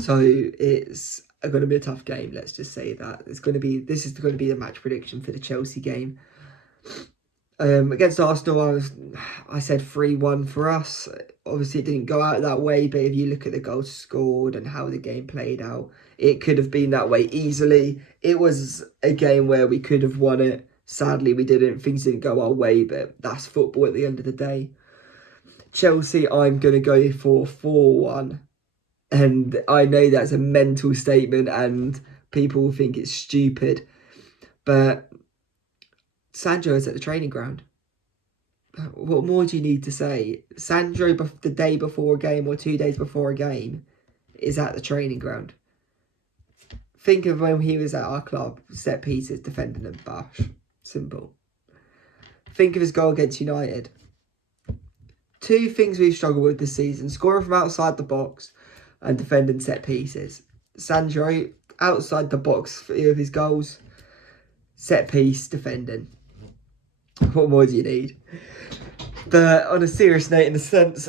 So it's going to be a tough game. Let's just say that this is going to be the match prediction for the Chelsea game. Against Arsenal, I said 3-1 for us. Obviously, it didn't go out that way, but if you look at the goals scored and how the game played out, it could have been that way easily. It was a game where we could have won it. Sadly, we didn't. Things didn't go our way, but that's football at the end of the day. Chelsea, I'm going to go for 4-1. And I know that's a mental statement and people think it's stupid, but Sandro is at the training ground. What more do you need to say? Sandro, the day before a game or 2 days before a game, is at the training ground. Think of when he was at our club, set pieces, defending and bash. Simple. Think of his goal against United. 2 things we've struggled with this season: scoring from outside the box and defending set pieces. Sandro, outside the box for his goals, set piece, defending. What more do you need? But on a serious note, in a sense,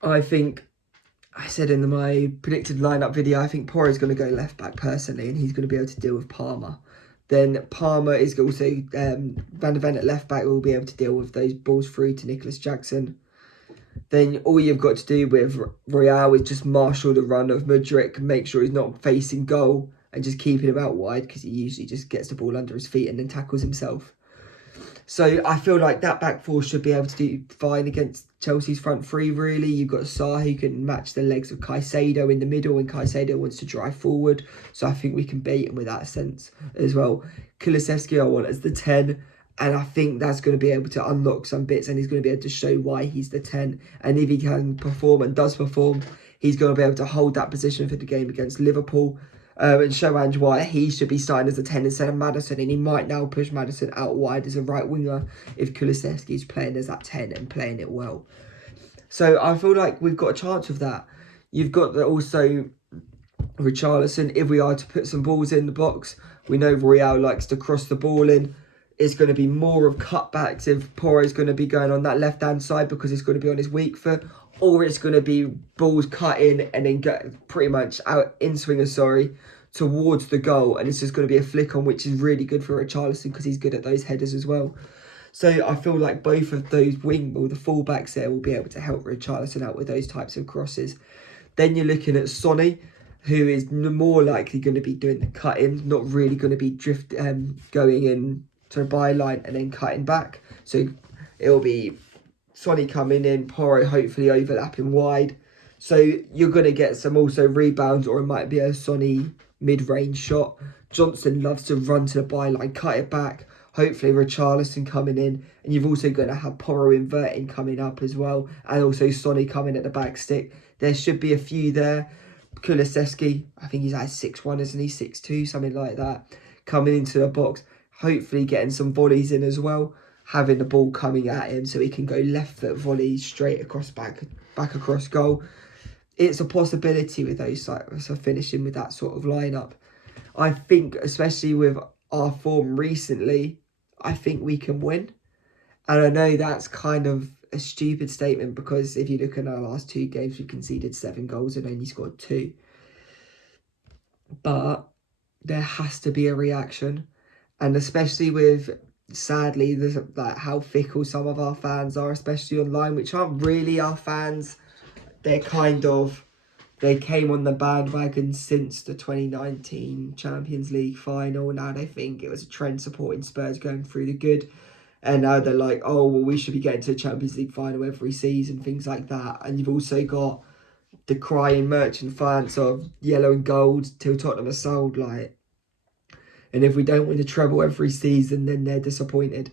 I think, I said in my predicted lineup video, I think Porro is going to go left back personally, and he's going to be able to deal with Palmer. Then Palmer is also, Van der Ven at left back will be able to deal with those balls through to Nicholas Jackson. Then all you've got to do with Royale is just marshal the run of Mudryk, make sure he's not facing goal, and just keeping him out wide, because he usually just gets the ball under his feet and then tackles himself. So I feel like that back four should be able to do fine against Chelsea's front three, really. You've got Sarr who can match the legs of Caicedo in the middle, and Caicedo wants to drive forward. So I think we can bait him with that sense as well. Kulusevski I want as the 10. And I think that's going to be able to unlock some bits, and he's going to be able to show why he's the 10. And if he can perform and does perform, he's going to be able to hold that position for the game against Liverpool. And show Ange why he should be starting as a 10 instead of Maddison. And he might now push Maddison out wide as a right winger if Kulusevski's playing as that 10 and playing it well. So I feel like we've got a chance of that. You've got also Richarlison. If we are to put some balls in the box, we know Royale likes to cross the ball in. It's going to be more of cutbacks if Porro's going to be going on that left-hand side because it's going to be on his weak foot. Or it's going to be balls cut in and then get pretty much out in swingers, towards the goal. And it's just going to be a flick on, which is really good for Richarlison because he's good at those headers as well. So I feel like both of those the full-backs there will be able to help Richarlison out with those types of crosses. Then you're looking at Sonny, who is more likely going to be doing the cut-in, not really going to be going in to a byline and then cutting back. So it'll be Sonny coming in, Porro hopefully overlapping wide. So you're going to get some also rebounds, or it might be a Sonny mid-range shot. Johnson loves to run to the byline, cut it back. Hopefully Richarlison coming in. And you've also going to have Porro inverting coming up as well. And also Sonny coming at the back stick. There should be a few there. Kulusevski, I think he's like 6'1", isn't he? 6'2", something like that. Coming into the box. Hopefully getting some volleys in as well. Having the ball coming at him so he can go left foot volleys straight across back across goal. It's a possibility with those sides of finishing with that sort of lineup. I think, especially with our form recently, I think we can win. And I know that's kind of a stupid statement because if you look at our last 2 games, we conceded 7 goals and only scored 2. But there has to be a reaction. And especially with, sadly, like how fickle some of our fans are, especially online, which aren't really our fans. They came on the bandwagon since the 2019 Champions League final. Now they think it was a trend supporting Spurs going through the good. And now they're like, oh, well, we should be getting to the Champions League final every season, things like that. And you've also got the crying merchant fans of yellow and gold till Tottenham are sold, like. And if we don't win the treble every season, then they're disappointed.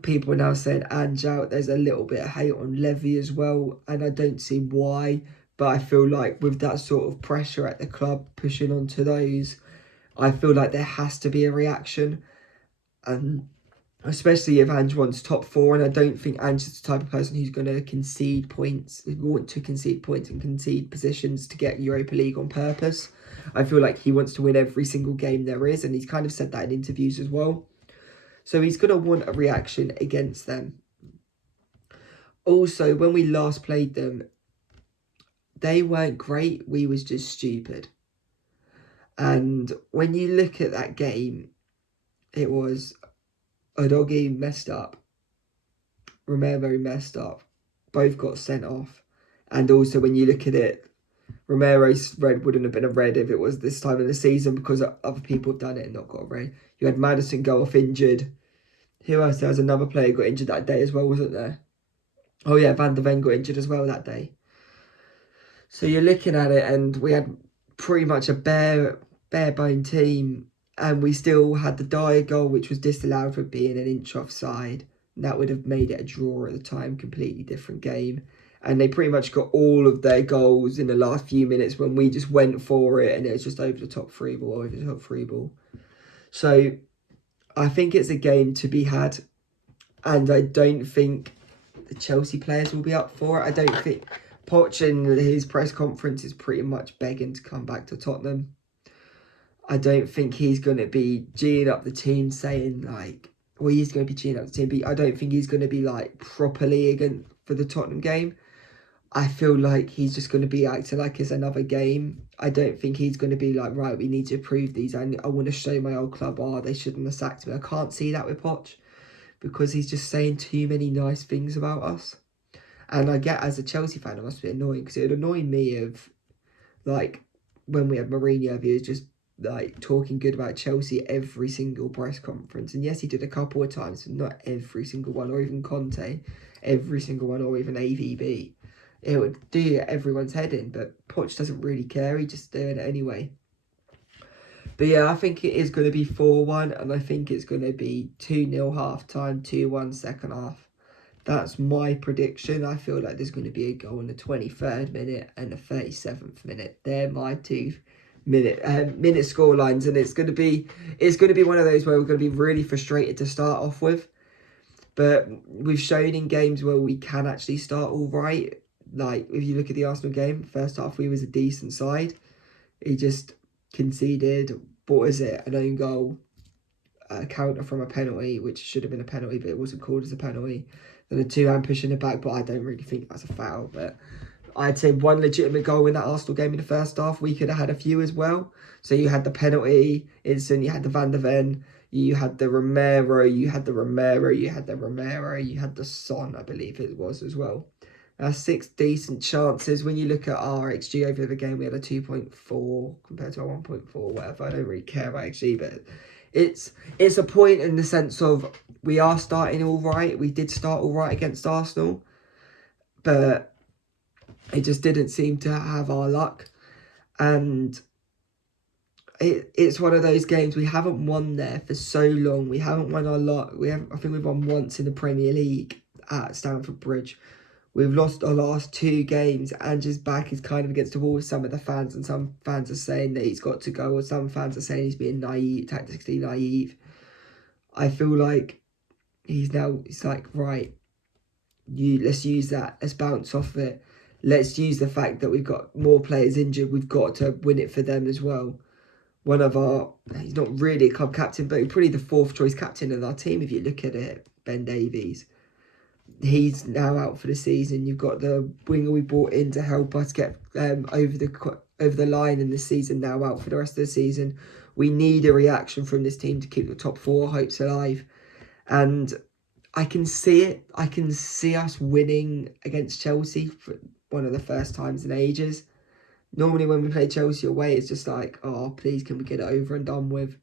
People are now saying Ange out. There's a little bit of hate on Levy as well. And I don't see why. But I feel like with that sort of pressure at the club pushing onto those, I feel like there has to be a reaction. And especially if Ange wants top 4. And I don't think Ange is the type of person who's going to concede points, want to concede points and concede positions to get Europa League on purpose. I feel like he wants to win every single game there is. And he's kind of said that in interviews as well. So he's going to want a reaction against them. Also, when we last played them, They weren't great. We was just stupid. And when you look at that game, it was Udogie messed up. Romero messed up. Both got sent off. And also when you look at it, Romero's red wouldn't have been a red if it was this time of the season because other people have done it and not got a red. You had Madison go off injured. Who else? There was another player got injured that day as well, wasn't there? Oh yeah, Van der Ven got injured as well that day. So you're looking at it and we had pretty much a bare-bone team, and we still had the Dyer goal, which was disallowed for being an inch offside. And that would have made it a draw at the time, completely different game. And they pretty much got all of their goals in the last few minutes when we just went for it, and it was just over the top free ball. So I think it's a game to be had, and I don't think the Chelsea players will be up for it. I don't think Poch in his press conference is pretty much begging to come back to Tottenham. I don't think he's going to be geeing up the team saying like, well, he's going to be geeing up the team, but I don't think he's going to be like properly again for the Tottenham game. I feel like he's just going to be acting like it's another game. I don't think he's going to be like, right, we need to improve these. I want to show my old club, they shouldn't have sacked me. I can't see that with Poch because he's just saying too many nice things about us. And I get, as a Chelsea fan, it must be annoying because it would annoy me of, like, when we had Mourinho, he was just, like, talking good about Chelsea every single press conference. And yes, he did a couple of times, but not every single one, or even Conte, every single one, or even AVB. It would do everyone's head in, but Poch doesn't really care. He's just doing it anyway. But yeah, I think it is going to be 4-1, and I think it's going to be 2-0 half-time, 2-1 second half. That's my prediction. I feel like there's going to be a goal in the 23rd minute and the 37th minute. They're my 2-minute score lines, and it's going to be one of those where we're going to be really frustrated to start off with. But we've shown in games where we can actually start all right. Like if you look at the Arsenal game, first half we was a decent side. He just conceded, what is it, an own goal, a counter from a penalty, which should have been a penalty, but it wasn't called as a penalty. Then a two-hand push in the back, but I don't really think that's a foul. But I'd say one legitimate goal in that Arsenal game in the first half. We could have had a few as well. So you had the penalty instant, you had the Van der Ven, you had the Romero, you had the Son, I believe it was as well. 6 decent chances. When you look at our XG over the game, we had a 2.4 compared to a 1.4, whatever. I don't really care about XG, but it's a point in the sense of we are starting all right. We did start all right against Arsenal, but it just didn't seem to have our luck. And it's one of those games we haven't won there for so long. We haven't won a lot. I think we've won once in the Premier League at Stamford Bridge. We've lost our last 2 games. Ange's back is kind of against the wall with some of the fans, and some fans are saying that he's got to go, or some fans are saying he's being tactically naive. I feel like it's like, right, let's use that. Let's bounce off it. Let's use the fact that we've got more players injured. We've got to win it for them as well. He's not really a club captain, but he's probably the 4th choice captain of our team if you look at it, Ben Davies. He's now out for the season. You've got the winger we brought in to help us get over the line in the season, now out for the rest of the season. We need a reaction from this team to keep the top 4 hopes alive. And I can see it. I can see us winning against Chelsea for one of the first times in ages. Normally when we play Chelsea away, it's just like, oh, please, can we get it over and done with?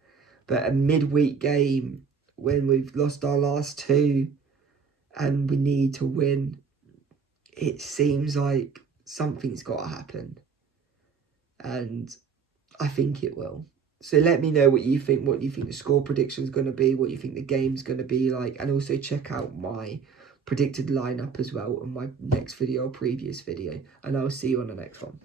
But a midweek game when we've lost our last 2 and we need to win, it seems like something's got to happen. And I think it will. So let me know what you think the score prediction is going to be, what you think the game's going to be like, and also check out my predicted lineup as well in my next video or previous video, and I'll see you on the next one.